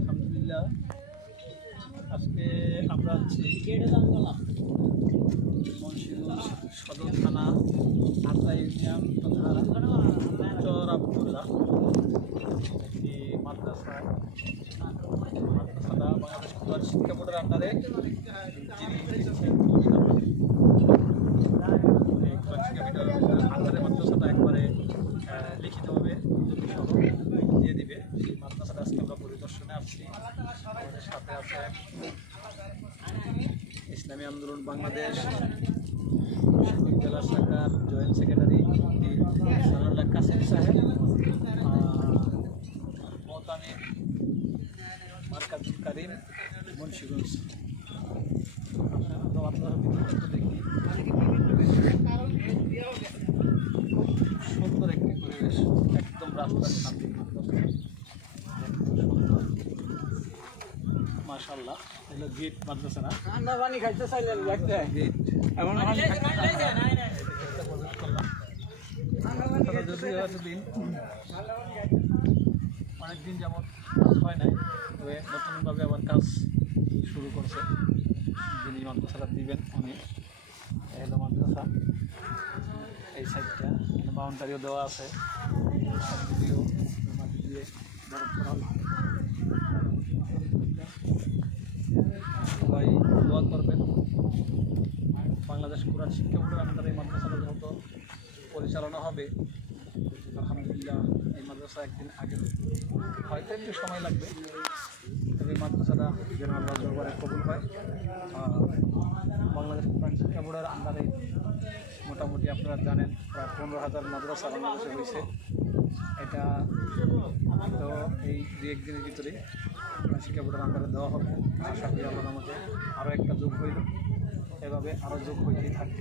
আলহামদুলিল্লাহ আজকে আমরা আছি মুন্সিগঞ্জ সদর থানা আত্রা ইউনিয়ন তথা চর একটি মাদ্রাসাটা বাংলাদেশ কোরআন শিক্ষা বোর্ডের আন্ডারে আন্ডারে মাদ্রাসাটা একবারে লিখিতভাবে দিয়ে দিবে। সেই মাদ্রাসাটা আজকে আমরা পরিদর্শনে আসছি। আমাদের সাথে আছে ইসলামী আন্দোলন বাংলাদেশ জেলা শাখার জয়েন্ট সেক্রেটারি সানাউল্লাহ কাসিম সাহেব, মোহতামিম মার্কাজুল কারিম মুন্সিগঞ্জ। দেখি সুন্দর একটি পরিবেশ, একদম রাস্তার সামনে মাশাআল্লাহ। এগুলো গেট মাদ্রাসা না, পানি খাইতে চাইলেন গেট এমন অনেকদিন যেমন হয় নাই, তবে নতুনভাবে আবার কাজ শুরু করছে। যিনি মাদ্রাসাটা দিবেন উনি এলো মাদ্রাসা। এই সাইডটা বাউন্ডারিও দেওয়া আছে, মাটি দিয়ে সবাই দোয়া করবেন। বাংলাদেশ কোরআন শিক্ষা বোর্ডের আন্ডারে এই মাদ্রাসাটা যেহেতু পরিচালনা হবে, আলহামদুলিল্লাহ এই মাদ্রাসা একদিন আগে হয়তো একটু সময় লাগবে, তবে মাদ্রাসাটা যেন আল্লাহ দরবারে কবুল হয়। বাংলাদেশ কোরআন শিক্ষা বোর্ডের আন্ডারে মোটামুটি আপনারা জানেন প্রায় 15,000 মাদ্রাসা বাংলাদেশে হয়েছে। এটা তো এই 2-1 দিনের ভিতরে কোরআন শিক্ষা বোর্ডের আন্ডারে দেওয়া হবে। আশা করি আল্লাহর মধ্যে আরও একটা যোগ হইল, এভাবে আরও যোগ হইতেই থাকবে।